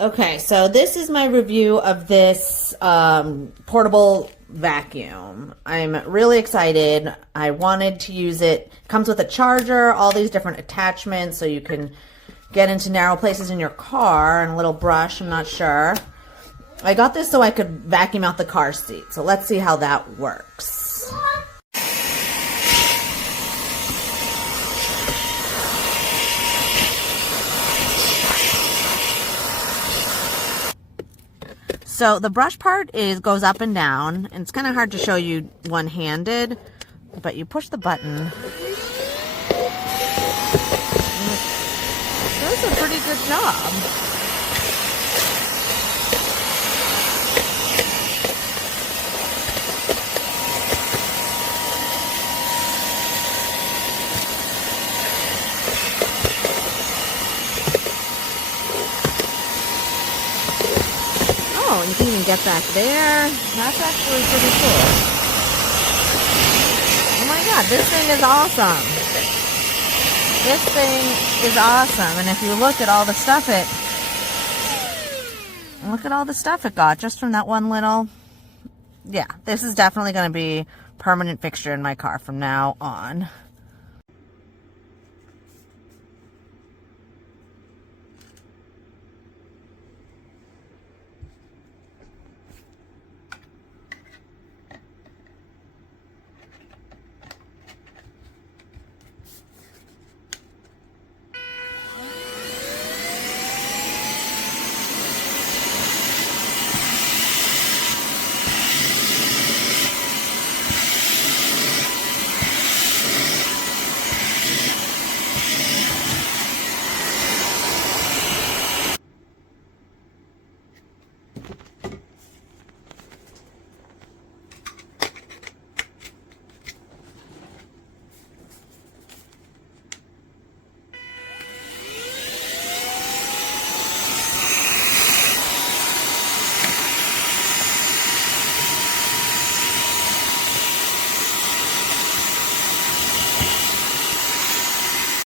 Okay, so this is my review of this portable vacuum. I'm really excited. I wanted to use it. It comes with a charger, all these different attachments, so you can get into narrow places in your car, and a little brush, I'm not sure. I got this so I could vacuum out the car seat. So let's see how that works. So the brush part goes up and down, and it's kind of hard to show you one-handed, but you push the button. It does a pretty good job. Oh, you can even get back there. That's actually pretty cool. Oh my god, this thing is awesome. This thing is awesome. And if you look at all the stuff it got just from that one little, yeah, this is definitely going to be a permanent fixture in my car from now on.